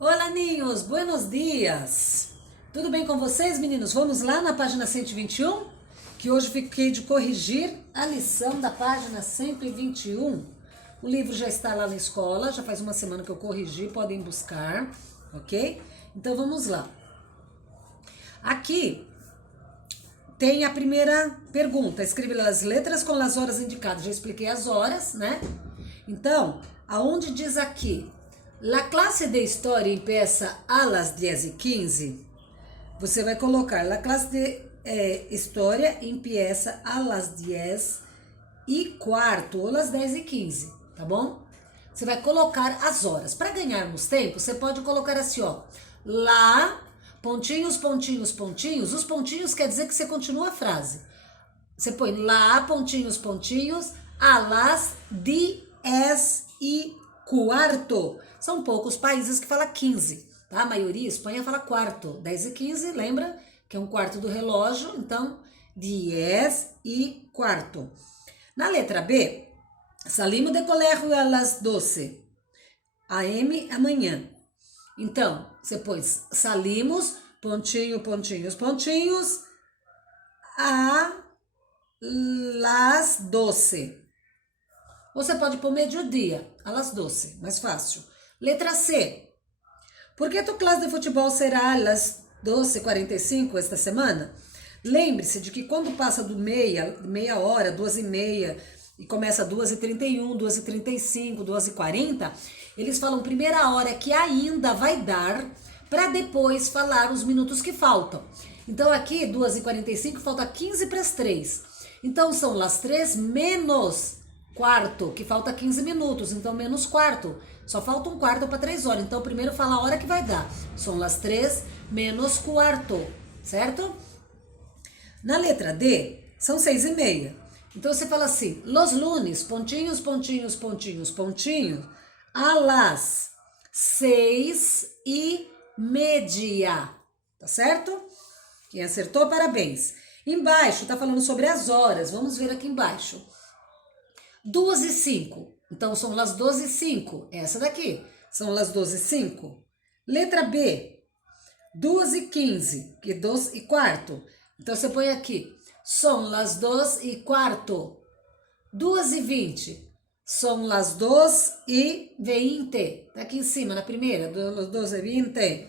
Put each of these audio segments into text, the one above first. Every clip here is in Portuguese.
Olá, ninhos, buenos dias! Tudo bem com vocês, meninos? Vamos lá na página 121, que hoje fiquei de corrigir a lição da página 121. O livro já está lá na escola, já faz uma semana que eu corrigi, podem buscar, ok? Então vamos lá. Aqui tem a primeira pergunta, escreve as letras com as horas indicadas, já expliquei as horas, né? Então, aonde diz aqui, la classe de história empieza a las 10:15, você vai colocar, la classe de história empieza a las 10:15 ou las 10:15, tá bom? Você vai colocar as horas. Para ganharmos tempo, você pode colocar assim, ó, lá, pontinhos, pontinhos, pontinhos. Os pontinhos quer dizer que você continua a frase. Você põe lá, pontinhos, pontinhos, a las 10:15. São poucos países que falam 15, tá? A maioria, a Espanha fala quarto. 10:15, lembra? Que é um quarto do relógio, então 10:15. Na letra B, salimos de colegio a las 12 AM amanhã. Então, você pôs salimos, pontinho, pontinhos, pontinhos, a las 12. Você pode pôr meio-dia, a las 12, mais fácil. Letra C. ¿Por que tu classe de futebol será a las 12:45 esta semana? Lembre-se de que quando passa do meia hora, 2:30, e começa 2:31, 2:35, 2:40, eles falam primeira hora que ainda vai dar, para depois falar os minutos que faltam. Então aqui, 2:45, falta 15 para as 3. Então são las 3 menos quarto, que falta 15 minutos, então menos quarto. Só falta um quarto para 3 horas. Então primeiro fala a hora que vai dar. São las 3 menos quarto, certo? Na letra D, são 6:30. Então você fala assim, los lunes, pontinhos, pontinhos, pontinhos, pontinhos, a las 6:30. Tá certo? Quem acertou, parabéns. Embaixo tá falando sobre as horas. Vamos ver aqui embaixo. 2:05. Então são las 12:05. Essa daqui. São las 12:05. Letra B. 2:15. Que 2:15. Então você põe aqui. São las 2:15. 2:20. São las 2:20. Tá aqui em cima, na primeira. 2:20.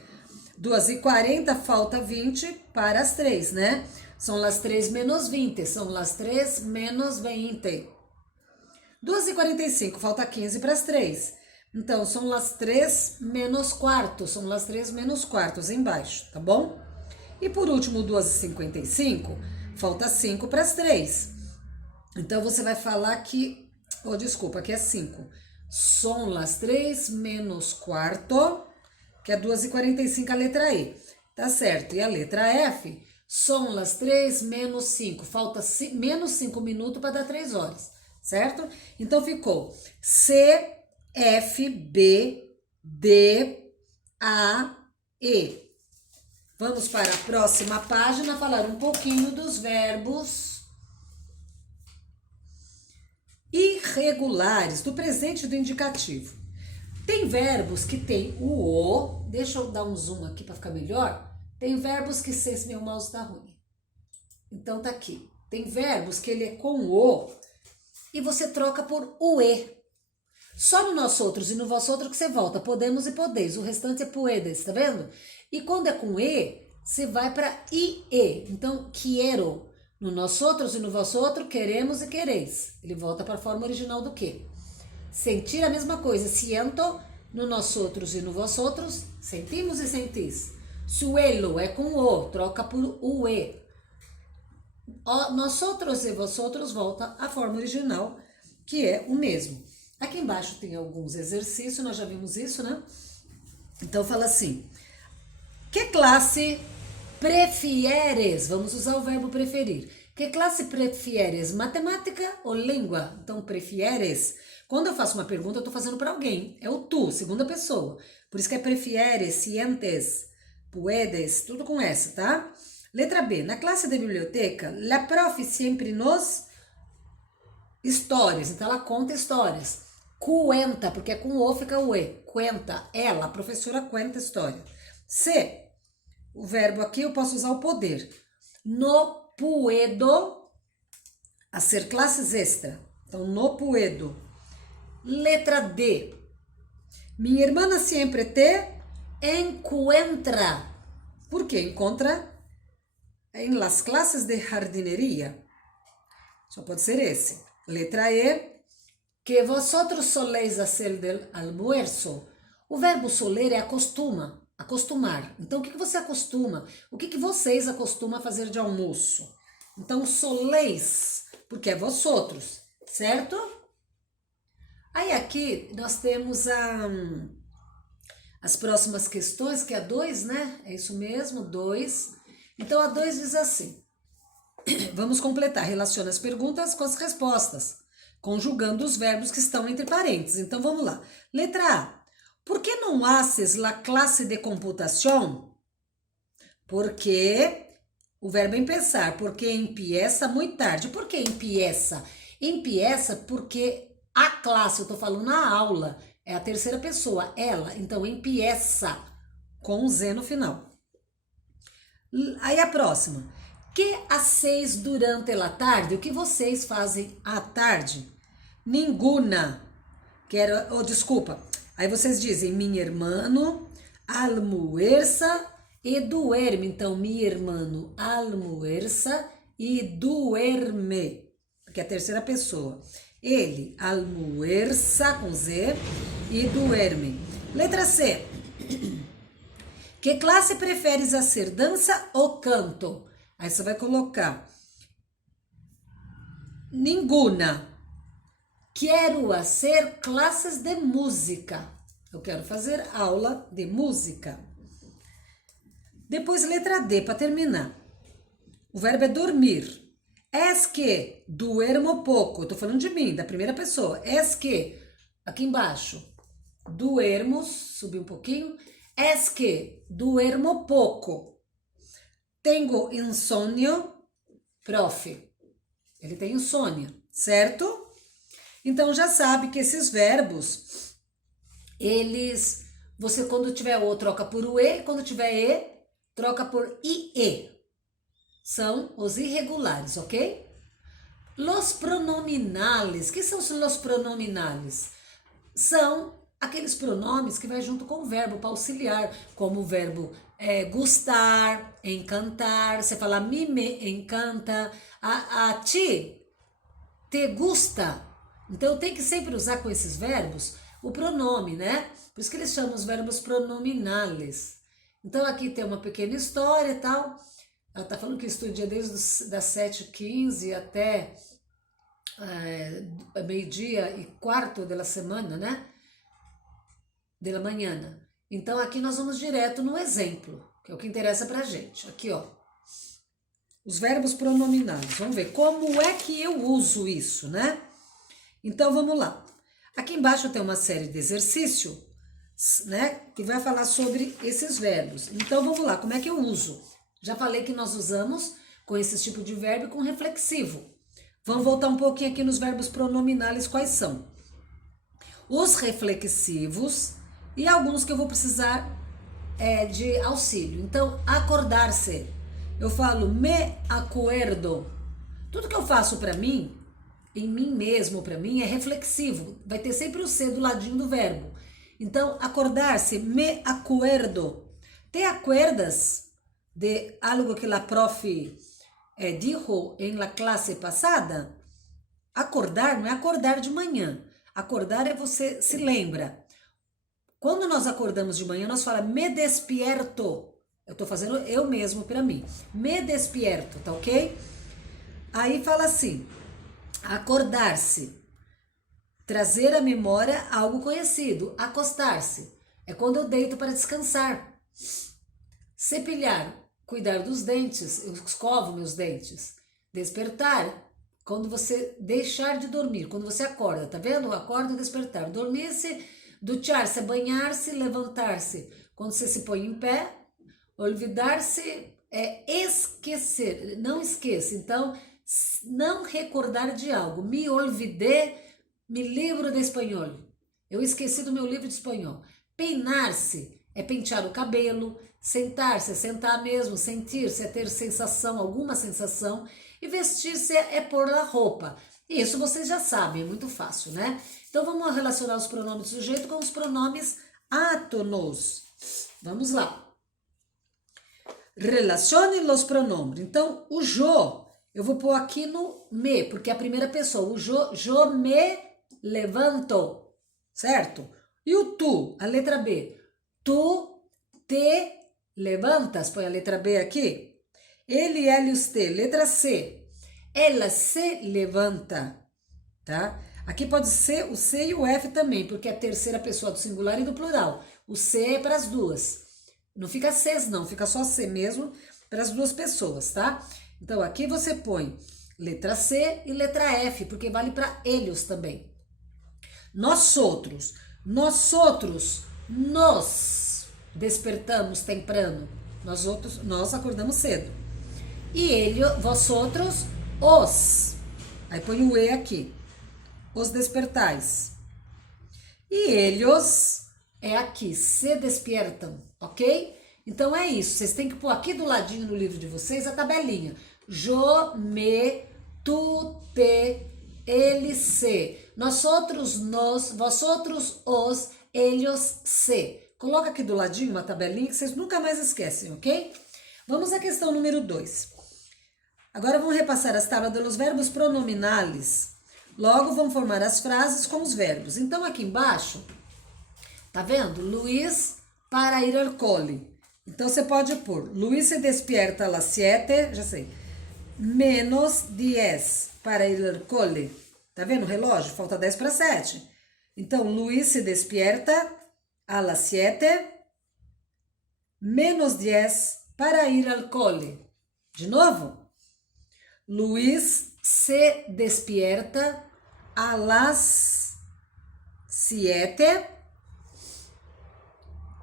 2:40. Falta 20 para as 3, né? São las 3 menos 20. São las 3 menos 20. 2:45, falta 15 para as 3. Então, são las 3 menos quarto. São las 3 menos quartos embaixo, tá bom? E por último, 2:55, falta 5 para as 3. Então, você vai falar que... Oh, desculpa, aqui é 5. São las 3 menos quarto, que é 2:45 a letra E. Tá certo? E a letra F, são las 3 menos 5. Falta menos 5 minutos para dar 3 horas. Certo? Então ficou C, F, B, D, A, E. Vamos para a próxima página falar um pouquinho dos verbos irregulares, do presente e do indicativo. Tem verbos que tem o, deixa eu dar um zoom aqui para ficar melhor. Tem verbos que, se meu mouse tá ruim. Então tá aqui. Tem verbos que ele é com o, e você troca por o e. Só no nós outros e no vós outro que você volta. Podemos e podeis. O restante é puedes, tá vendo? E quando é com e, você vai para ie. Então, quiero. No nós outros e no vós outro, queremos e quereis. Ele volta para a forma original do que. Sentir a mesma coisa. Siento. No nós outros e no vós outros, sentimos e sentis. Suelo é com o. Troca por o e. Nós outros e vós outros volta à forma original, que é o mesmo. Aqui embaixo tem alguns exercícios, nós já vimos isso, né? Então fala assim, que classe prefieres? Vamos usar o verbo preferir. Que classe prefieres? Matemática ou língua? Então prefieres, quando eu faço uma pergunta, eu estou fazendo para alguém. É o tu, segunda pessoa. Por isso que é prefieres, sientes, puedes, tudo com essa, tá? Letra B. Na classe de biblioteca, la prof sempre nos histórias. Então, ela conta histórias. Cuenta, porque é com o fica o e. cuenta. Ela, a professora, cuenta história. Se, o verbo aqui eu posso usar o poder. No puedo hacer classes extra. Então, no puedo. Letra D. Mi hermana siempre te encuentra. ¿Por qué encontra? En las clases de jardinería. Só pode ser esse. Letra E. Que vosotros soléis hacer del almuerzo. O verbo soler é acostuma, acostumar. Então, o que você acostuma? O que vocês acostumam a fazer de almoço? Então, soléis, porque é vosotros, certo? Aí aqui nós temos as próximas questões, que é a 2, né? É isso mesmo, 2. Então, a 2 diz assim. Vamos completar. Relaciona as perguntas com as respostas, conjugando os verbos que estão entre parênteses. Então, vamos lá. Letra A. ¿Por que não haces la clase de computação? Porque o verbo empezar, porque empieza muito tarde. Por que empieza? Empieza porque a classe, eu tô falando na aula, é a terceira pessoa, ela. Então, empieza com o Z no final. Aí a próxima. Que hacéis durante a tarde? O que vocês fazem à tarde? Ninguna. Desculpa. Aí vocês dizem, mi hermano almuerza e duerme. Então, mi hermano almuerza e duerme. Porque é a terceira pessoa. Ele almuerza com Z e duerme. Letra C. Que classe preferes hacer? Dança ou canto? Aí você vai colocar ninguna. Quero hacer classes de música. Eu quero fazer aula de música. Depois, letra D, para terminar. O verbo é dormir. Es que duermo pouco. Eu tô falando de mim, da primeira pessoa. Es que, aqui embaixo, duermo, subi um pouquinho. Es que duermo pouco. Tengo insônia, prof. Ele tem insônia, certo? Então, já sabe que esses verbos, você quando tiver o, troca por o E, quando tiver E, troca por IE. São os irregulares, ok? Los pronominales, que são os pronominales? São aqueles pronomes que vai junto com o verbo para auxiliar, como o verbo gustar, encantar. Você fala, me encanta, a ti te gusta. Então, tem que sempre usar com esses verbos o pronome, né? Por isso que eles chamam os verbos pronominales. Então, aqui tem uma pequena história e tal. Ela tá falando que estudia desde das 7h15 até meio-dia e quarto da semana, né? Da manhã. Então, aqui nós vamos direto no exemplo, que é o que interessa pra gente. Aqui, ó. Os verbos pronominais. Vamos ver como é que eu uso isso, né? Então, vamos lá. Aqui embaixo tem uma série de exercício, né? Que vai falar sobre esses verbos. Então, vamos lá. Como é que eu uso? Já falei que nós usamos com esse tipo de verbo com reflexivo. Vamos voltar um pouquinho aqui nos verbos pronominais. Quais são? Os reflexivos e alguns que eu vou precisar de auxílio. Então, acordar-se. Eu falo me acuerdo. Tudo que eu faço para mim, em mim mesmo, para mim, é reflexivo. Vai ter sempre o C do ladinho do verbo. Então, acordar-se, me acuerdo. ¿Te acuerdas de algo que la prof dijo en la clase passada? Acordar não é acordar de manhã. Acordar é você se lembra. Quando nós acordamos de manhã, nós falamos me despierto. Eu tô fazendo eu mesmo para mim. Me despierto, tá ok? Aí fala assim, acordar-se. Trazer à memória algo conhecido. Acostar-se. É quando eu deito para descansar. Cepilhar. Cuidar dos dentes. Eu escovo meus dentes. Despertar. Quando você deixar de dormir. Quando você acorda. Tá vendo? Acorda e despertar. Dormir-se. Duchar-se, banhar-se, levantar-se. Quando você se põe em pé, olvidar-se é esquecer, não esqueça. Então, não recordar de algo. Me olvidé, mi livro de espanhol. Eu esqueci do meu livro de espanhol. Peinar-se é pentear o cabelo, sentar-se é sentar mesmo, sentir-se é ter sensação, alguma sensação, e vestir-se é pôr a roupa. Isso vocês já sabem, é muito fácil, né? Então vamos relacionar os pronomes do sujeito com os pronomes átonos. Vamos lá. Relacione los pronombres. Então, o jo, eu vou pôr aqui no me, porque é a primeira pessoa. O jo me levanto, certo? E o tu, a letra B. Tu te levantas, põe a letra B aqui. Ele, ela e você, letra C. Ela se levanta, tá? Aqui pode ser o C e o F também, porque é a terceira pessoa do singular e do plural. O C é para as duas. Não fica Cs não, fica só C mesmo para as duas pessoas, tá? Então aqui você põe letra C e letra F, porque vale para eles também. Nós outros nos despertamos temprano. Nós acordamos cedo. E ele, vós outros, os. Aí põe o E aqui. Os despertais. E eles é aqui, se despiertam, ok? Então é isso, vocês têm que pôr aqui do ladinho no livro de vocês a tabelinha. Jo, me, tu, te, ele, se. Nós outros, nós, vós outros, os, eles, se. Coloca aqui do ladinho uma tabelinha que vocês nunca mais esquecem, ok? Vamos à questão número 2. Agora vamos repassar as tablas dos verbos pronominais. Logo vão formar as frases com os verbos. Então aqui embaixo, tá vendo? Luiz para ir ao cole. Então você pode pôr Luiz se despierta a las 7, já sei, menos 10 para ir ao cole. Tá vendo o relógio? Falta 10 para 7. Então Luiz se despierta a las 7, menos 10 para ir ao cole. De novo. Luiz se despierta a las 7,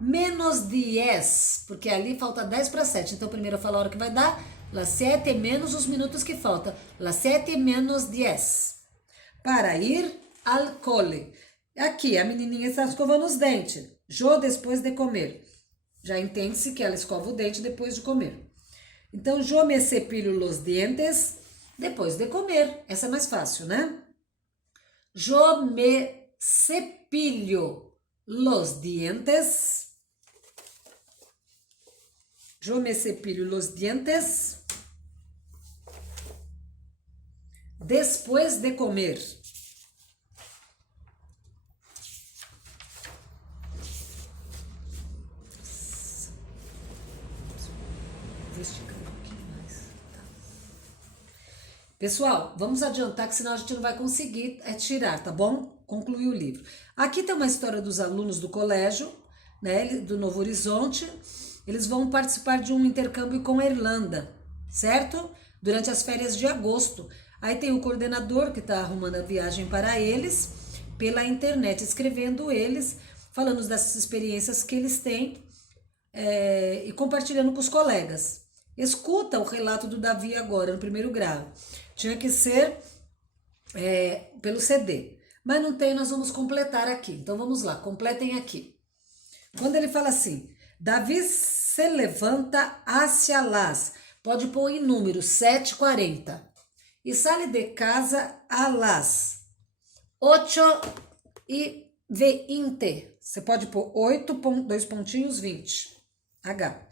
menos 10, porque ali falta 10 para 7. Então, primeiro eu falo a hora que vai dar, las 7 menos os minutos que faltam, las 7 menos 10, para ir al cole. Aqui, a menininha está escovando os dentes, jo depois de comer. Já entende-se que ela escova o dente depois de comer. Então, yo me cepillo los dientes depois de comer. Essa é mais fácil, né? Yo me cepillo los dientes. Yo me cepillo los dientes después de comer. Vou esticar um pouquinho mais. Tá. Pessoal, vamos adiantar que senão a gente não vai conseguir tirar, tá bom? Concluir o livro. Aqui tem uma história dos alunos do colégio, né, do Novo Horizonte. Eles vão participar de um intercâmbio com a Irlanda, certo? Durante as férias de agosto. Aí tem o coordenador que está arrumando a viagem para eles pela internet, escrevendo eles, falando dessas experiências que eles têm e compartilhando com os colegas. Escuta o relato do Davi agora, no primeiro grau. Tinha que ser pelo CD. Mas não tem, nós vamos completar aqui. Então vamos lá, completem aqui. Quando ele fala assim, Davi se levanta hacia las, pode pôr em número 7:40. E sale de casa a las 8:20. Você pode pôr 8, 2 pontinhos, 20. H.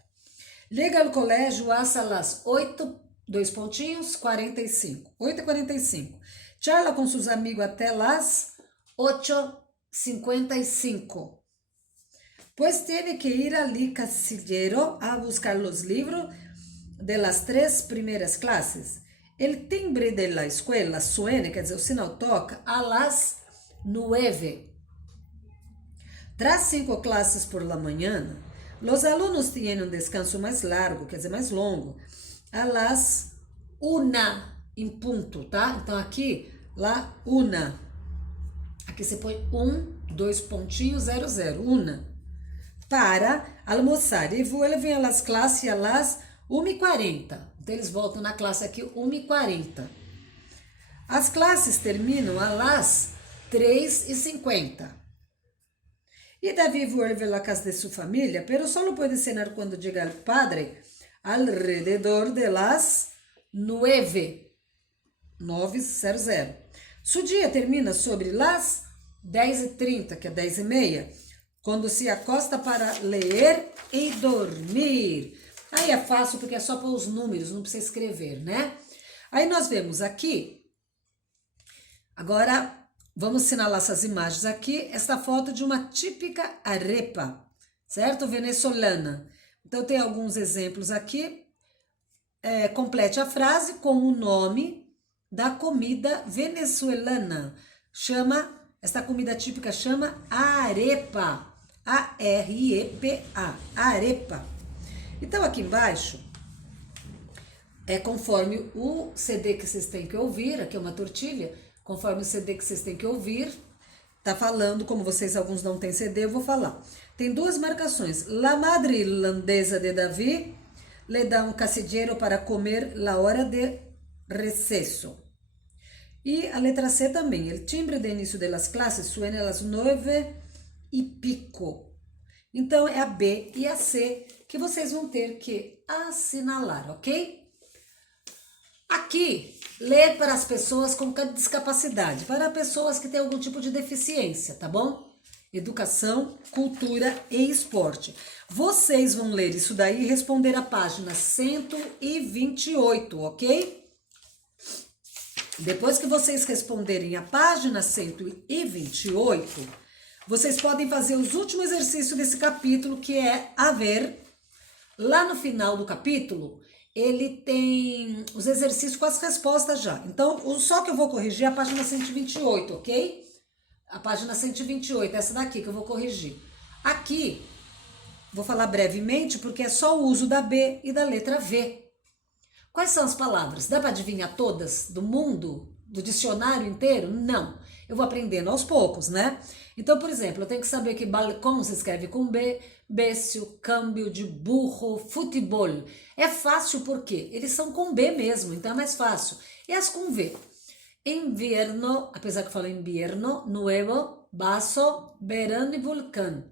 Llega ao colégio hasta las 8, 2 pontinhos, 45. 8:45. Charla com seus amigos até las 8:55. Pues tiene que ir ali casillero a buscar los libros de las 3 primeiras clases. El timbre de la escuela suena, quer dizer, o sinal toca, a las 9. Tras 5 clases por la mañana, los alumnos tienen un descanso mais largo, quer dizer, mais longo, a las 1 em ponto, tá? Então aqui, lá, 1. Aqui você põe 1, 2 pontinhos, 0, 0, 1. Para almoçar. E vuelven a las clases a las 1:40. Então, eles voltam na classe aqui 1:40. As classes terminam a las 3:50. Y David vuelve a la casa de su familia, pero solo puede cenar cuando llega el padre alrededor de las 9:00. Su dia termina sobre las 10:30, que é 10:30, quando se acosta para ler e dormir. Aí é fácil porque é só pôr os números, não precisa escrever, né? Aí nós vemos aqui, agora vamos assinalar essas imagens aqui, esta foto de uma típica arepa, certo? Venezuelana. Então tem alguns exemplos aqui. Complete a frase com o nome da comida venezuelana. Esta comida típica chama arepa. A-R-E-P-A. Arepa. Então aqui embaixo, conforme o CD que vocês têm que ouvir, aqui é uma tortilha, conforme o CD que vocês têm que ouvir, tá falando, como vocês alguns não têm CD, eu vou falar. Tem duas marcações. La madre irlandesa de David le dá um casidero para comer la hora de recesso. E a letra C também. El timbre de início de las clases suena a las 9:00. Então é a B e a C que vocês vão ter que assinalar, ok? Aqui, ler para as pessoas com discapacidade, para pessoas que têm algum tipo de deficiência, tá bom? Educação, cultura e esporte. Vocês vão ler isso daí e responder a página 128, ok? Depois que vocês responderem a página 128, vocês podem fazer os últimos exercícios desse capítulo, que é a ver. Lá no final do capítulo, ele tem os exercícios com as respostas já. Então, só que eu vou corrigir a página 128, ok? A página 128, essa daqui que eu vou corrigir. Aqui, vou falar brevemente, porque é só o uso da B e da letra V. Quais são as palavras? Dá para adivinhar todas do mundo, do dicionário inteiro? Não. Eu vou aprendendo aos poucos, né? Então, por exemplo, eu tenho que saber que balcão se escreve com B, bécio, câmbio de burro, futebol. É fácil porque eles são com B mesmo, então é mais fácil. E as com V? Invierno, apesar que eu falo invierno, nuevo, basso, verano e vulcão.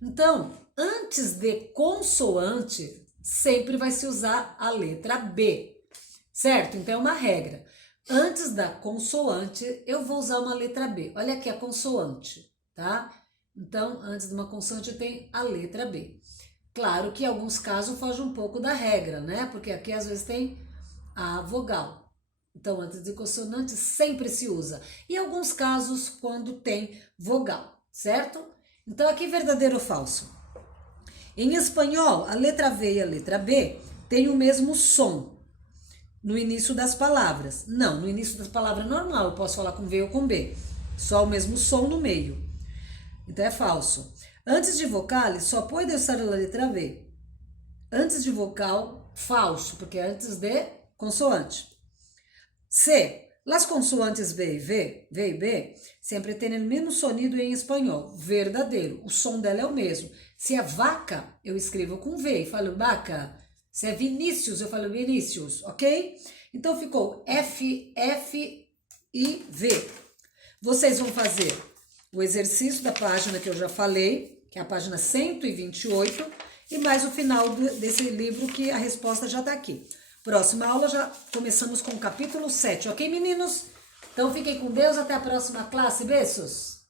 Então, antes de consoante, sempre vai se usar a letra B, certo? Então é uma regra. Antes da consoante, eu vou usar uma letra B. Olha aqui a consoante, tá? Então, antes de uma consoante tem a letra B. Claro que em alguns casos foge um pouco da regra, né? Porque aqui às vezes tem a vogal. Então, antes de consoante sempre se usa. E em alguns casos quando tem vogal, certo? Então, aqui verdadeiro ou falso? Em espanhol, a letra V e a letra B têm o mesmo som no início das palavras. Não, no início das palavras normal, eu posso falar com V ou com B. Só o mesmo som no meio. Então é falso. Antes de vocal, só pode usar a letra V. Antes de vocal, falso, porque é antes de consoante. C. Las consoantes B e B sempre têm o mesmo sonido em espanhol. Verdadeiro. O som dela é o mesmo. Se é vaca, eu escrevo com V e falo vaca. Se é Vinícius, eu falo Vinícius, ok? Então ficou F, F e V. Vocês vão fazer o exercício da página que eu já falei, que é a página 128, e mais o final desse livro, que a resposta já está aqui. Próxima aula já começamos com o capítulo 7, ok, meninos? Então fiquem com Deus, até a próxima classe, beijos!